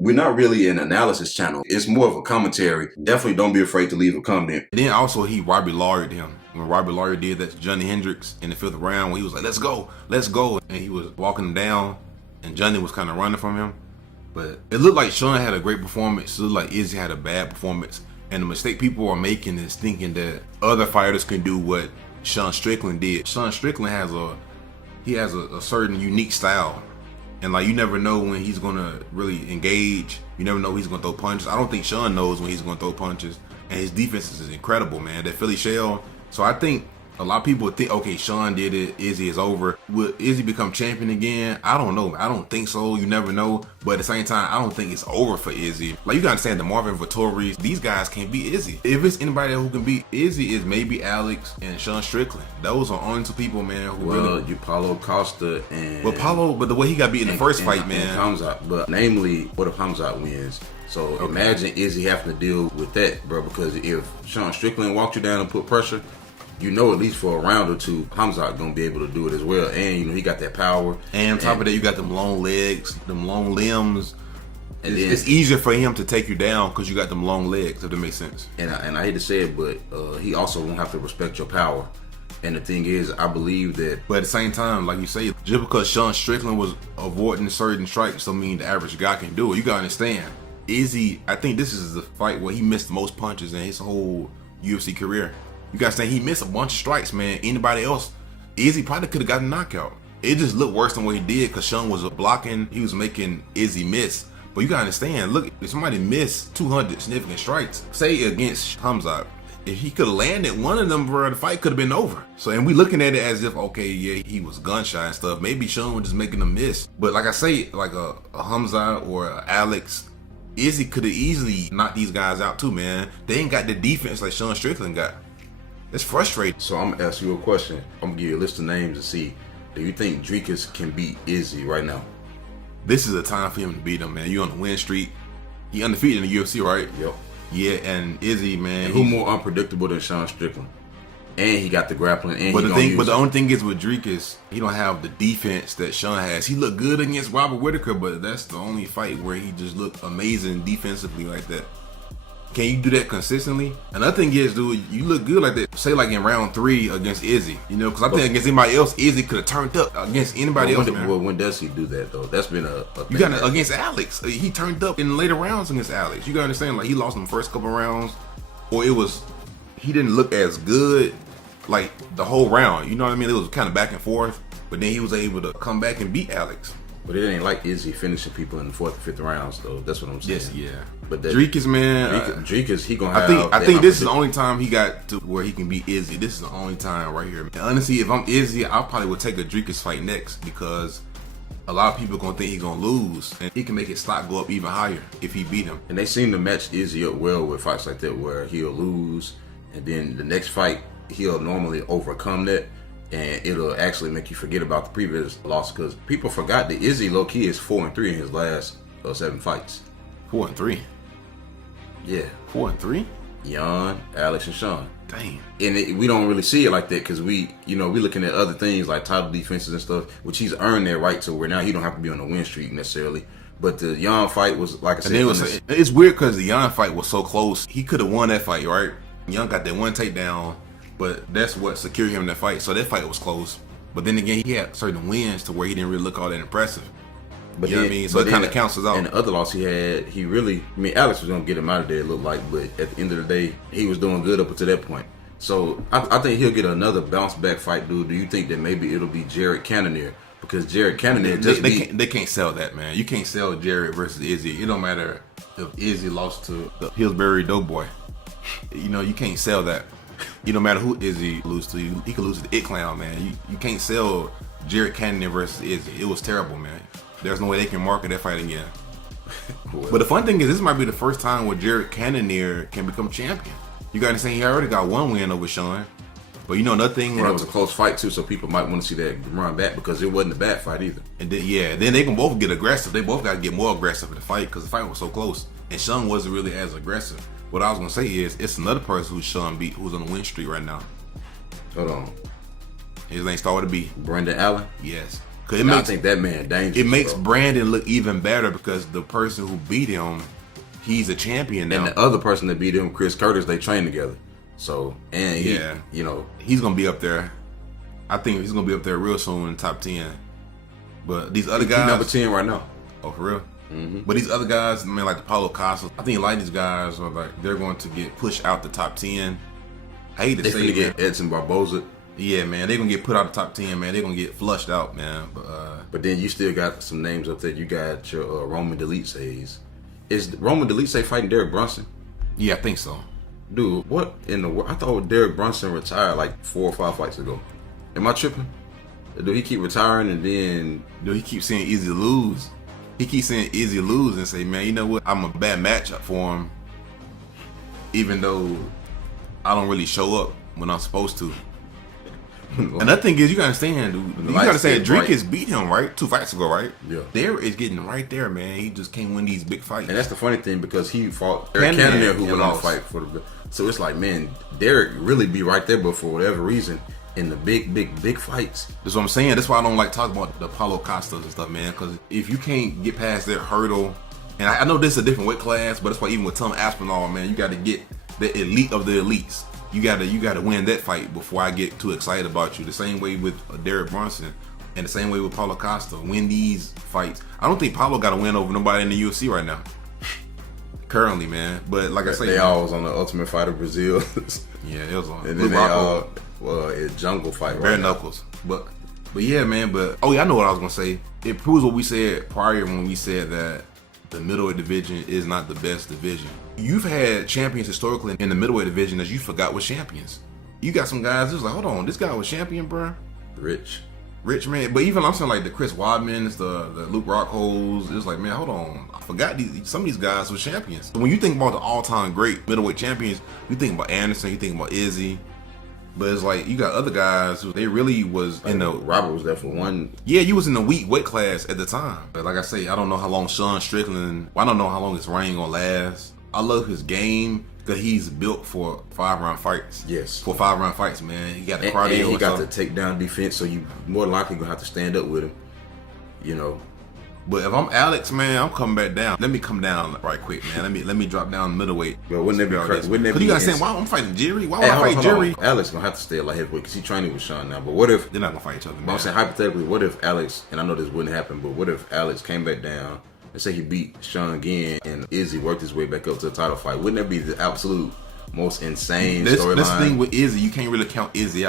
we're not really an analysis channel. It's more of a commentary. Definitely don't be afraid to leave a comment. And then also he Robbie Lawyered him. When Robbie Lawyer did that to Johnny Hendricks in the 5th round, when he was like, let's go. And he was walking him down, and Johnny was kind of running from him. But it looked like Sean had a great performance. It looked like Izzy had a bad performance. And the mistake people are making is thinking that other fighters can do what Sean Strickland did. Sean Strickland has a certain unique style. And like, you never know when he's gonna really engage. You never know when he's gonna throw punches. I don't think Sean knows when he's gonna throw punches. And his defense is incredible, man. That Philly shell. So I think a lot of people think, okay, Sean did it, Izzy is over. Will Izzy become champion again? I don't know. I don't think so. You never know. But at the same time, I don't think it's over for Izzy. Like, you gotta understand, the Marvin Vettori's, these guys can't beat Izzy. If it's anybody who can beat Izzy, is maybe Alex and Sean Strickland. Those are only two people, man, who really... you Paulo Costa and... But the way he got beat in the first fight, man. Hamzat, but namely, what if Hamzat wins? So imagine Izzy having to deal with that, bro, because if Sean Strickland walked you down and put pressure, you know, at least for a round or two, Hamzat gonna be able to do it as well. And you know, he got that power. And on top of that, you got them long legs, them long limbs. And it's easier for him to take you down because you got them long legs, if that makes sense. And I hate to say it, but he also won't have to respect your power. And the thing is, I believe that... But at the same time, like you say, just because Sean Strickland was avoiding certain strikes don't mean the average guy can do it. You gotta understand. Izzy, I think this is the fight where he missed the most punches in his whole UFC career. You gotta say, he missed a bunch of strikes, man. Anybody else, Izzy probably could have gotten a knockout. It just looked worse than what he did because Sean was blocking. He was making Izzy miss. But you gotta understand, look, if somebody missed 200 significant strikes, say against Hamzat, if he could have landed one of them, bro, the fight could have been over. So, and we looking at it as if, okay, yeah, he was gun shy and stuff. Maybe Sean was just making a miss. But like I say, like a Hamzat or a Alex, Izzy could have easily knocked these guys out too, man. They ain't got the defense like Sean Strickland got. It's frustrating. So I'm gonna ask you a question. I'm gonna give you a list of names to see. Do you think Dricus can beat Izzy right now? This is a time for him to beat him, man. You on the win streak. He undefeated in the UFC, right? Yep. Yeah, and Izzy, man. And who more unpredictable than Sean Strickland? And he got the grappling. And but the only thing is with Dricus, he don't have the defense that Sean has. He looked good against Robert Whittaker, but that's the only fight where he just looked amazing defensively like that. Can you do that consistently? Another thing is, dude, you look good like that. Say like in round 3 against Izzy, you know, because I think against anybody else, Izzy could have turned up against anybody else. Well, when does he do that though? That's been a thing. You got against Alex. He turned up in later rounds against Alex. You gotta understand, like he lost in the first couple rounds, or he didn't look as good like the whole round. You know what I mean? It was kind of back and forth, but then he was able to come back and beat Alex. But it ain't like Izzy finishing people in the 4th and 5th rounds, though. That's what I'm saying. Yes, yeah. But Dricus, man, Dricus, he gonna have. I think this is the only time he got to where he can beat Izzy. This is the only time right here. And honestly, if I'm Izzy, I probably would take a Dricus fight next because a lot of people gonna think he's gonna lose, and he can make his stock go up even higher if he beat him. And they seem to match Izzy up well with fights like that, where he'll lose, and then the next fight he'll normally overcome that. And it'll actually make you forget about the previous loss because people forgot that Izzy low key is 4-3 in his last 7 fights. 4-3. Yeah. 4-3. Jan, Alex, and Sean. Dang. And we don't really see it like that because we looking at other things like title defenses and stuff, which he's earned that right to where now he don't have to be on the win streak necessarily. But the Jan fight was like I said. It's weird because the Jan fight was so close. He could have won that fight, right? Jan got that one takedown. But that's what secured him in that fight. So that fight was close. But then again, he had certain wins to where he didn't really look all that impressive. But you know what I mean? So it kind of counts us out. And the other loss he had, Alex was going to get him out of there, it looked like. But at the end of the day, he was doing good up until that point. So I think he'll get another bounce back fight, dude. Do you think that maybe it'll be Jared Cannonier? Because Jared Cannonier they can't sell that, man. You can't sell Jared versus Izzy. It don't matter if Izzy lost to the Hillsbury Doughboy. You know, you can't sell that. You no matter who Izzy lose to, he could lose to the It Clown, man. You can't sell Jared Cannonier versus Izzy. It was terrible, man. There's no way they can market that fight again. But the fun thing is, this might be the first time where Jared Cannonier can become champion. You gotta say he already got one win over Sean. But you know, another thing, and it was a close fight too, so people might want to see that run back because it wasn't a bad fight either. And then they can both get aggressive. They both got to get more aggressive in the fight because the fight was so close. And Sean wasn't really as aggressive. What I was gonna say is, it's another person who Sean beat who's on the win streak right now. Hold on. His name started with a B. Brendan Allen? Yes. Cause I think that man dangerous. It makes bro. Brandon look even better because the person who beat him, he's a champion now. And the other person that beat him, Chris Curtis, they train together. So, and he, he's gonna be up there. I think he's gonna be up there real soon in the top 10. But these other guys, he's number 10 right now. Oh, for real? Mm-hmm. But these other guys, man, like the Paulo Costa, I think a lot of these guys are like they're going to get pushed out the top 10. I hate to say it, get Edson Barboza. Yeah, man, they're gonna get put out the top 10, man. They're gonna get flushed out, man. But then you still got some names up there. You got your Roman Dolidze. Is Roman Dolidze fighting Derek Brunson? Yeah, I think so. Dude, what in the world? I thought Derek Brunson retired like 4 or 5 fights ago. Am I tripping? Do he keep retiring and then... Dude, he keeps seeing Izzy lose. He keeps seeing Izzy lose and say, man, you know what? I'm a bad matchup for him. Even though I don't really show up when I'm supposed to. Another thing is, you gotta understand, dude. You gotta understand, Dricus beat him, right? 2 fights ago, right? Yeah. Derek is getting right there, man. He just can't win these big fights. And that's the funny thing because he fought Eric Cannonier, who went on to fight for the... So it's like, man, Derek really be right there, but for whatever reason, in the big fights. That's what I'm saying. That's why I don't like talking about the Paulo Costas and stuff, man. Because if you can't get past that hurdle, and I know this is a different weight class, but that's why even with Tom Aspinall, man, you got to get the elite of the elites. You gotta win that fight before I get too excited about you. The same way with Derek Brunson, and the same way with Paulo Costa. Win these fights. I don't think Paulo got to win over nobody in the UFC right now. Currently, man. But like I say, they all was on the Ultimate Fighter Brazil. Yeah, it was on. And then they all Jungle Fight. Bare knuckles. But yeah, man. But I know what I was gonna say. It proves what we said prior when we said that the middleweight division is not the best division. You've had champions historically in the middleweight division that you forgot was champions. You got some guys who's like, hold on, this guy was champion, bro. Rich, man. But even I'm saying like the Chris Weidmans, the Luke Rockholds, it's like, man, hold on, I forgot some of these guys were champions. When you think about the all-time great middleweight champions, you think about Anderson, you think about Izzy. But it's like you got other guys who they really was in the... Robert was there for one. Yeah, you was in the weak weight class at the time. But like I say, I don't know how long Sean Strickland... I don't know how long his reign gonna last. I love his game because he's built for 5-round fights. Yes. For 5-round fights, man. He got the cardio. And he got the takedown defense, so you more than likely gonna have to stand up with him. You know. But if I'm Alex, man, I'm coming back down. Let me come down right quick, man. Let me drop down middleweight. Well, wouldn't that be crazy? Because you gotta say, why I'm fighting Jerry? Why would I fight Jerry? Alex gonna have to stay at light heavyweight because he's training with Sean now. But what if they're not gonna fight each other? But I'm saying hypothetically, what if Alex, and I know this wouldn't happen, but what if Alex came back down and say he beat Sean again and Izzy worked his way back up to the title fight? Wouldn't that be the absolute most insane storyline? This thing with Izzy, you can't really count Izzy out.